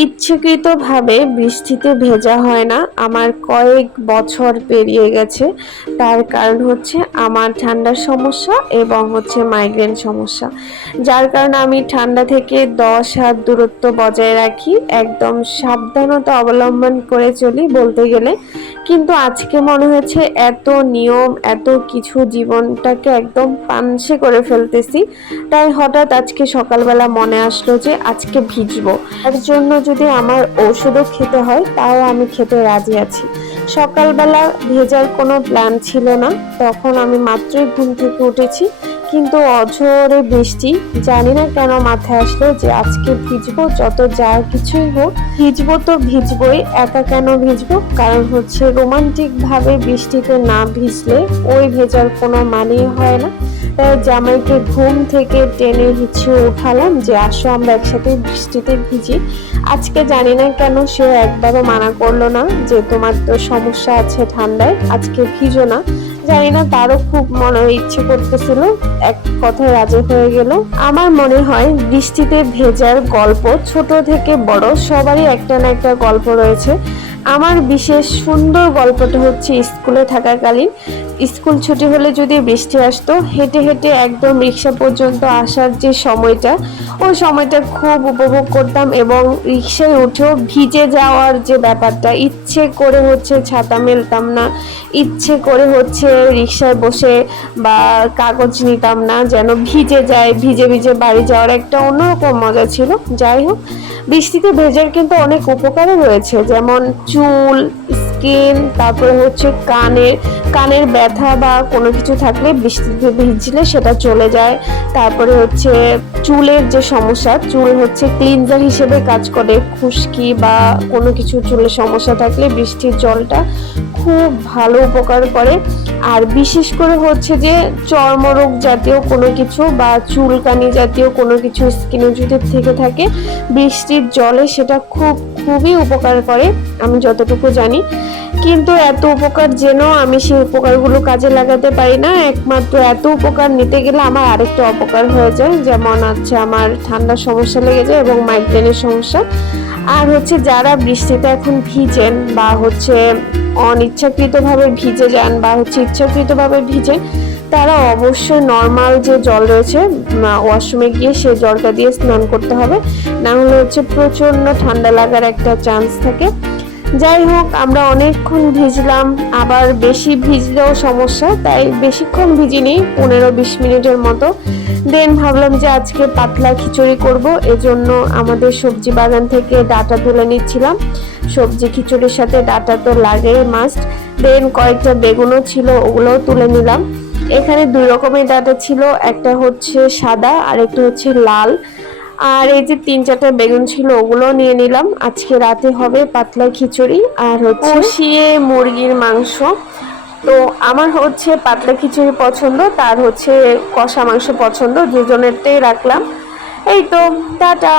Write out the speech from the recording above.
ইচ্ছাকৃতভাবে বৃষ্টিতে ভেজা হয় না, আমার কয়েক বছর পেরিয়ে গেছে। তার কারণ হচ্ছে আমার ঠান্ডার সমস্যা এবং হচ্ছে মাইগ্রেন সমস্যা, যার কারণে আমি ঠান্ডা থেকে 10 হাত দূরত্ব বজায় রাখি, একদম সাবধানতা অবলম্বন করে চলি বলতে গেলে। কিন্তু আজকে মনে হয়েছে এত নিয়ম এত কিছু জীবনটাকে একদম পানসে করে ফেলতেছি, তাই হঠাৎ আজকে সকালবেলা মনে আসলো যে আজকে ভিজবো। তার জন্য যদি আমার ঔষধও খেতে হয় তাও আমি খেতে রাজি আছি। সকালবেলা ভেজার কোনো প্ল্যান ছিল না, তখন আমি মাত্রই ঘুম থেকে উঠেছি, কিন্তু অঝোরে বৃষ্টি, জানি না কেন মাথায় আসলো যে আজকে ভিজবো, যত যা কিছুই হোক ভিজবো তো ভিজবই। একা কেন ভিজবো, কারণ হচ্ছে রোমান্টিক ভাবে বৃষ্টিতে না ভিজলে ওই ভেজার কোনো মানেই হয় না। তাই জামাইকে ঘুম থেকে টেনে হিঁচড়ে উঠালাম যে আসো আমরা একসাথে বৃষ্টিতে ভিজি। আজকে জানি না কেন সে একবারও মানা করলো না যে তোমার তো সমস্যা আছে ঠান্ডায়, আজকে ভিজো না। জানি না, তারও খুব মনে ইচ্ছে করতেছিল, এক কথায় রাজি হয়ে গেল। আমার মনে হয় বৃষ্টিতে ভেজার গল্প ছোট থেকে বড় সবারই একটা না একটা গল্প রয়েছে। আমার বিশেষ সুন্দর গল্পটা হচ্ছে স্কুলে থাকাকালীন। স্কুল ছুটি হলে যদি বৃষ্টি আসতো, হেঁটে হেঁটে একদম রিক্সা পর্যন্ত আসার যে সময়টা, ওই সময়টা খুব উপভোগ করতাম। এবং রিক্সায় উঠেও ভিজে যাওয়ার যে ব্যাপারটা, ইচ্ছে করে হচ্ছে ছাতা মেলতাম না, ইচ্ছে করে হচ্ছে রিক্সায় বসে বা কাগজ নিতাম না, যেন ভিজে যায়, ভিজে ভিজে বাড়ি যাওয়ার একটা অন্যরকম মজা ছিল। যাই হোক, বৃষ্টিতে ভেজার কিন্তু অনেক উপকারও রয়েছে, যেমন চুল, স্কিন, তারপরে হচ্ছে কানের ব্যথা বা কোনো কিছু থাকলে বৃষ্টিতে ভিজলে সেটা চলে যায়। তারপরে হচ্ছে চুলের যে সমস্যা, চুল হচ্ছে ক্লিনজার হিসেবে কাজ করে, খুশকি বা কোনো কিছু চুলের সমস্যা থাকলে বৃষ্টির জলটা খুব ভালো উপকার করে। আর বিশেষ করে হচ্ছে যে চর্মরোগ জাতীয় কোনো কিছু বা চুলকানি জাতীয় কোনো কিছু স্কিনে যদি থেকে থাকে, বৃষ্টির জলে সেটা খুবই উপকার করে, আমি যতটুকু জানি। কিন্তু এত উপকার জেনেও আমি সেই উপকারগুলো কাজে লাগাতে পারি না। একমাত্র এত উপকার নিতে গেলে আমার আরেকটা অপকার হয়ে যায়, যেমন হচ্ছে আমার ঠান্ডার সমস্যা লেগে যায় এবং মাইগ্রেনের সমস্যা। আর হচ্ছে যারা বৃষ্টিতে এখন ভিজেন বা হচ্ছে অনিচ্ছাকৃতভাবে ভিজে যান বা হচ্ছে ইচ্ছাকৃতভাবে ভিজেন, তারা অবশ্যই নর্মাল যে জল রয়েছে ওয়াশরুমে গিয়ে সেই জলটা দিয়ে স্নান করতে হবে, না হলে হচ্ছে প্রচন্ড ঠান্ডা লাগার একটা চান্স থাকে। যাই হোক, আমরা অনেকক্ষণ ভিজলাম, আবার বেশি ভিজলেও সমস্যা, তাই বেশিক্ষণ ভিজিনি, 15-20 মিনিটের মতো। দেন ভাবলাম যে আজকে পাতলা খিচুড়ি করব, এজন্য আমাদের সবজি বাগান থেকে ডাঁটা তুলে নিচ্ছিলাম। সবজি খিচুড়ির সাথে ডাঁটা তো লাগেই মাস্ট। দেন কয়েকটা বেগুনও ছিল, ওগুলোও তুলে নিলাম। এখানে 2 রকমের ডাঁটা ছিল, একটা হচ্ছে সাদা আর একটা হচ্ছে লাল। আর এই যে 3-4টা বেগুন ছিল, ওগুলো নিয়ে নিলাম। আজকে রাতে হবে পাতলা খিচুড়ি আর হচ্ছে কষিয়ে মুরগির মাংস। তো আমার হচ্ছে পাতলা খিচুড়ি পছন্দ, তার হচ্ছে কষা মাংস পছন্দ, দুজনেরটাই রাখলাম। এই তো, টাটা।